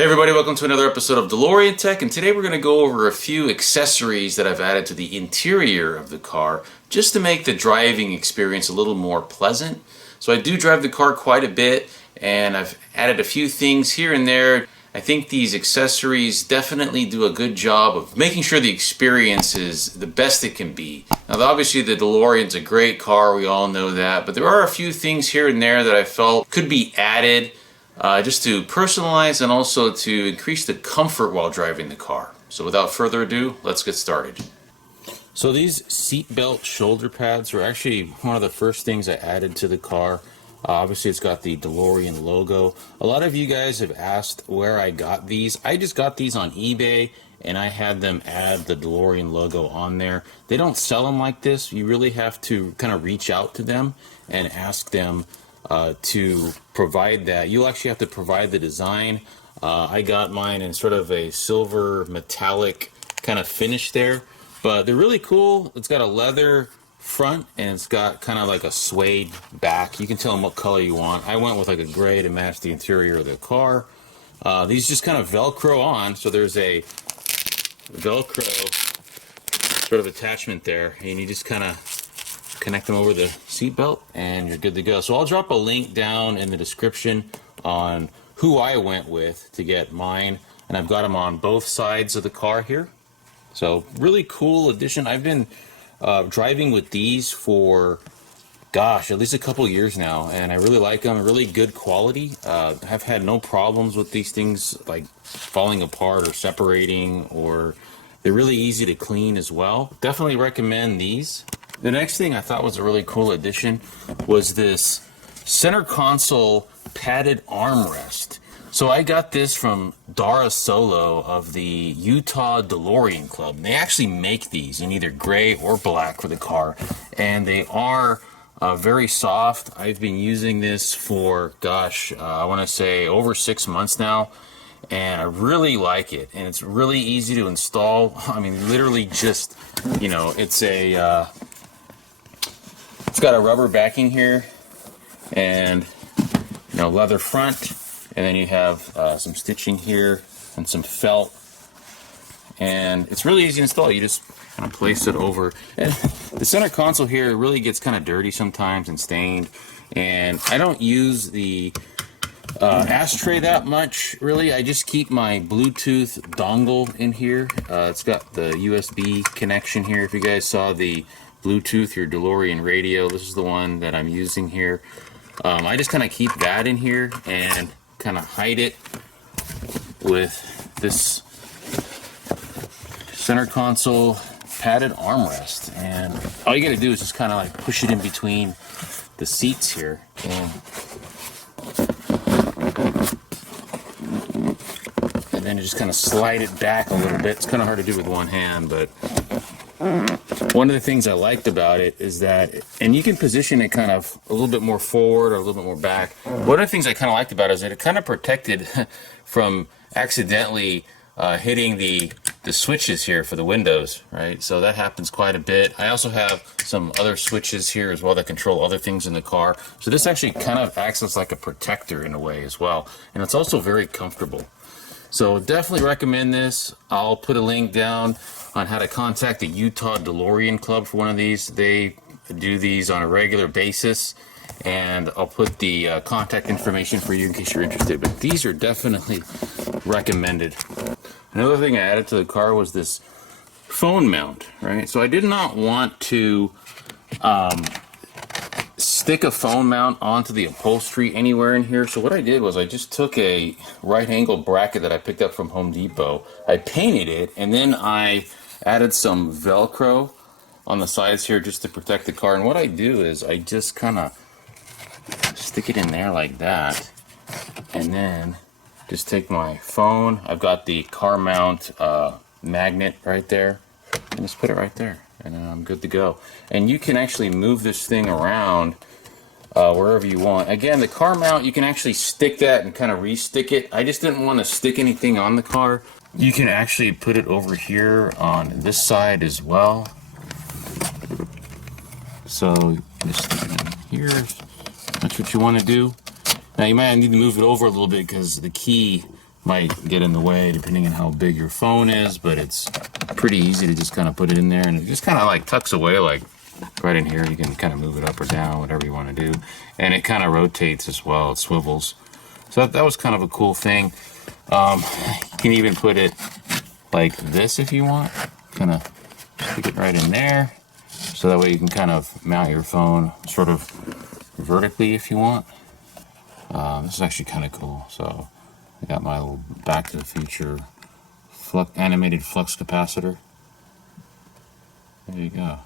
Hey everybody, welcome to another episode of DeLorean Tech, and today we're going to go over a few accessories that I've added to the interior of the car just to make the driving experience a little more pleasant. So I do drive the car quite a bit, and I've added a few things here and there. I think these accessories definitely do a good job of making sure the experience is the best it can be. Now obviously the DeLorean's a great car, we all know that, but there are a few things here and there that I felt could be added just to personalize and also to increase the comfort while driving the car. So without further ado, let's get started. So these seat belt shoulder pads were actually one of the first things I added to the car. Obviously it's got the DeLorean logo. A lot of you guys have asked where I got these. I just got these on eBay and I had them add the DeLorean logo on there. They don't sell them like this. You really have to kind of reach out to them and ask them to provide that. You'll actually have to provide the design. I got mine in sort of a silver metallic kind of finish there, but they're really cool. It's got a leather front and it's got kind of like a suede back. You can tell them what color you want. I went with like a gray to match the interior of the car. These just kind of Velcro on, so there's a Velcro sort of attachment there, and you just kind of connect them over the seat belt and you're good to go. So I'll drop a link down in the description on who I went with to get mine, and I've got them on both sides of the car here. So really cool addition. I've been driving with these for at least a couple years now, and I really like them. Really good quality. I've had no problems with these things like falling apart or separating, or they're really easy to clean as well. Definitely recommend these. The next thing I thought was a really cool addition was this center console padded armrest. So I got this from Dara Solo of the Utah DeLorean Club. They actually make these in either gray or black for the car, and they are very soft. I've been using this for, I want to say over 6 months now, and I really like it, and it's really easy to install. I mean, literally just, it's got a rubber backing here and leather front, and then you have some stitching here and some felt, and it's really easy to install. You just kind of place it over, and the center console here really gets kind of dirty sometimes and stained, and I don't use the ashtray that much really. I just keep my Bluetooth dongle in here. It's got the USB connection here. If you guys saw the Bluetooth, your DeLorean radio, this is the one that I'm using here. I just kind of keep that in here and kind of hide it with this center console padded armrest, and all you got to do is just kind of like push it in between the seats here, and then you just kind of slide it back a little bit. It's kind of hard to do with one hand, but one of the things I liked about it is that, and you can position it kind of a little bit more forward or a little bit more back. One of the things I kind of liked about it is that it kind of protected from accidentally hitting the switches here for the windows, right? So that happens quite a bit. I also have some other switches here as well that control other things in the car. So this actually kind of acts as like a protector in a way as well. And it's also very comfortable. So definitely recommend this. I'll put a link down on how to contact the Utah DeLorean Club for one of these. They do these on a regular basis, and I'll put the contact information for you in case you're interested. But these are definitely recommended. Another thing I added to the car was this phone mount, right? So I did not want to stick a phone mount onto the upholstery anywhere in here. So what I did was I just took a right angle bracket that I picked up from Home Depot. I painted it, and then I added some Velcro on the sides here just to protect the car. And what I do is I just kind of stick it in there like that, and then just take my phone. I've got the car mount magnet right there, and just put it right there, and then I'm good to go. And you can actually move this thing around wherever you want. Again, the car mount, you can actually stick that and kind of re-stick it. I just didn't want to stick anything on the car. You can actually put it over here on this side as well. So just stick it in here. That's what you want to do. Now you might need to move it over a little bit because the key might get in the way depending on how big your phone is, but it's pretty easy to just kind of put it in there, and it just kind of like tucks away like right in here. You can kind of move it up or down, whatever you want to do, and it kind of rotates as well. It swivels. So that was kind of a cool thing. You can even put it like this if you want. Kind of stick it right in there, so that way you can kind of mount your phone sort of vertically if you want. This is actually kind of cool. So I got my little Back to the Future animated flux capacitor. There you go.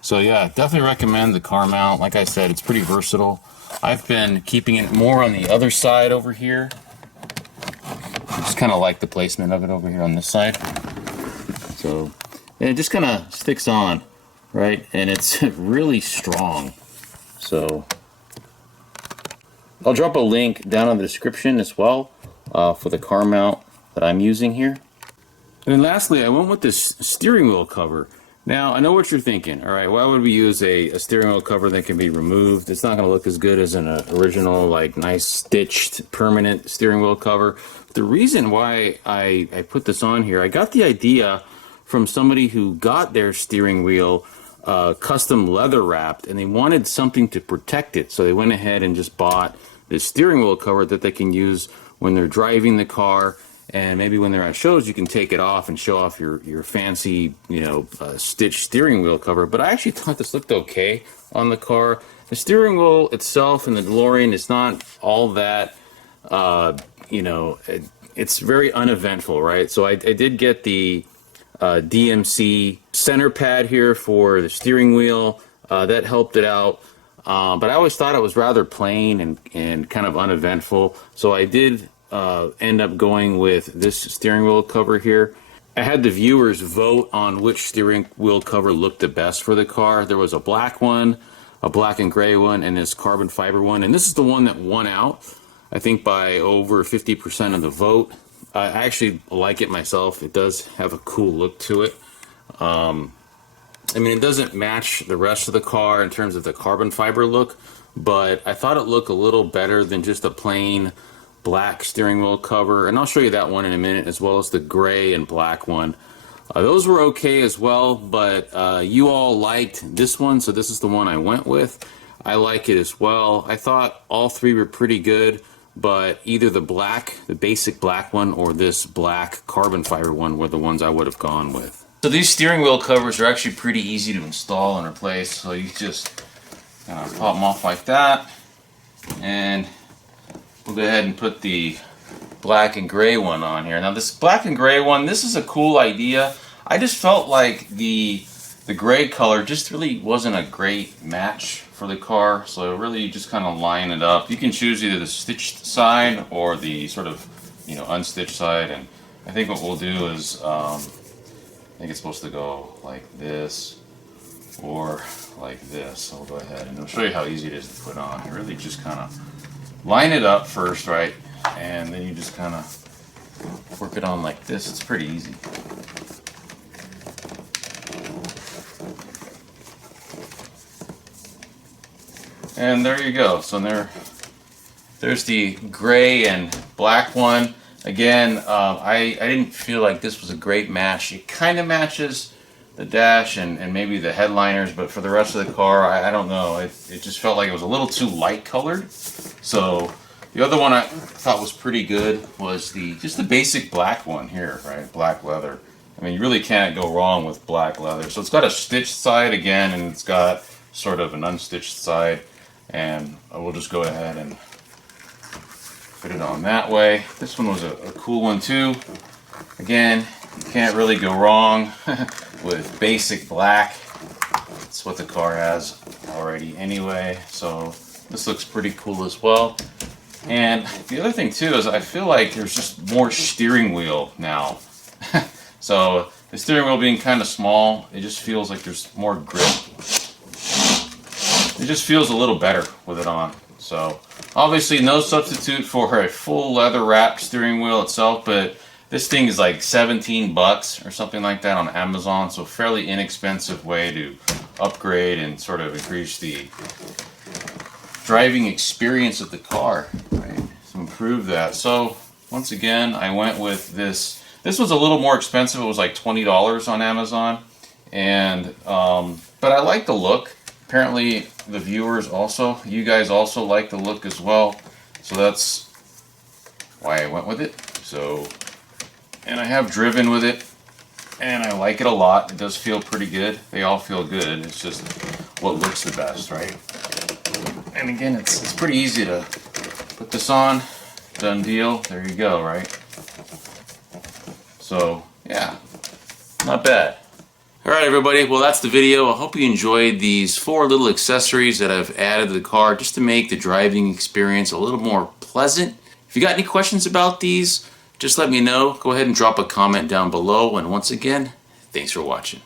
So yeah, definitely recommend the car mount. Like I said, it's pretty versatile. I've been keeping it more on the other side over here. I just kind of like the placement of it over here on this side. So and it just kind of sticks on, right? And it's really strong. So I'll drop a link down in the description as well for the car mount that I'm using here. And then lastly, I went with this steering wheel cover. Now, I know what you're thinking. All right, why would we use a steering wheel cover that can be removed? It's not going to look as good as an original, like, nice stitched permanent steering wheel cover. The reason why I put this on here, I got the idea from somebody who got their steering wheel custom leather wrapped, and they wanted something to protect it. So they went ahead and just bought this steering wheel cover that they can use when they're driving the car. And maybe when they're at shows, you can take it off and show off your fancy, you know, stitched steering wheel cover. But I actually thought this looked okay on the car. The steering wheel itself in the DeLorean is not all that, you know, it's very uneventful, right? So I did get the DMC center pad here for the steering wheel. That helped it out. But I always thought it was rather plain and kind of uneventful. So I did end up going with this steering wheel cover here. I had the viewers vote on which steering wheel cover looked the best for the car. There was a black one, a black and gray one, and this carbon fiber one. And this is the one that won out, I think, by over 50% of the vote. I actually like it myself. It does have a cool look to it. I mean, it doesn't match the rest of the car in terms of the carbon fiber look, but I thought it looked a little better than just a plain black steering wheel cover. And I'll show you that one in a minute, as well as the gray and black one. Those were okay as well, but you all liked this one, so this is the one I went with. I like it as well. I thought all three were pretty good, but either the black, the basic black one, or this black carbon fiber one were the ones I would have gone with. So these steering wheel covers are actually pretty easy to install and replace. So you just pop them off like that, and we'll go ahead and put the black and gray one on here. Now this black and gray one, this is a cool idea. I just felt like the gray color just really wasn't a great match for the car. So really you just kind of line it up. You can choose either the stitched side or the sort of, you know, unstitched side. And I think what we'll do is, I think it's supposed to go like this or like this. So we'll go ahead and I'll show you how easy it is to put on. You really just kind of line it up first, right? And then you just kind of work it on like this. It's pretty easy. And there you go. So there's the gray and black one. Again, I didn't feel like this was a great match. It kind of matches the dash and maybe the headliners, but for the rest of the car, I don't know. It just felt like it was a little too light colored. So the other one I thought was pretty good was just the basic black one here, right? Black leather. I mean, you really can't go wrong with black leather. So it's got a stitched side again, and it's got sort of an unstitched side. And we'll just go ahead and put it on that way. This one was a cool one too. Again, you can't really go wrong with basic black. It's what the car has already anyway. So this looks pretty cool as well. And the other thing too is I feel like there's just more steering wheel now. So the steering wheel being kind of small, it just feels like there's more grip. It just feels a little better with it on. So obviously no substitute for a full leather wrapped steering wheel itself, but this thing is like 17 bucks or something like that on Amazon. So fairly inexpensive way to upgrade and sort of increase the driving experience of the car, right? To improve that. So once again, I went with this. This was a little more expensive. It was like $20 on Amazon, and but I like the look. Apparently, the viewers also, you guys also like the look as well. So that's why I went with it. So, and I have driven with it, and I like it a lot. It does feel pretty good. They all feel good. It's just what looks the best, right? And again, it's pretty easy to put this on. Done deal. There you go, right? So, yeah, not bad. Alright everybody, well that's the video. I hope you enjoyed these 4 little accessories that I've added to the car just to make the driving experience a little more pleasant. If you got any questions about these, just let me know. Go ahead and drop a comment down below, and once again, thanks for watching.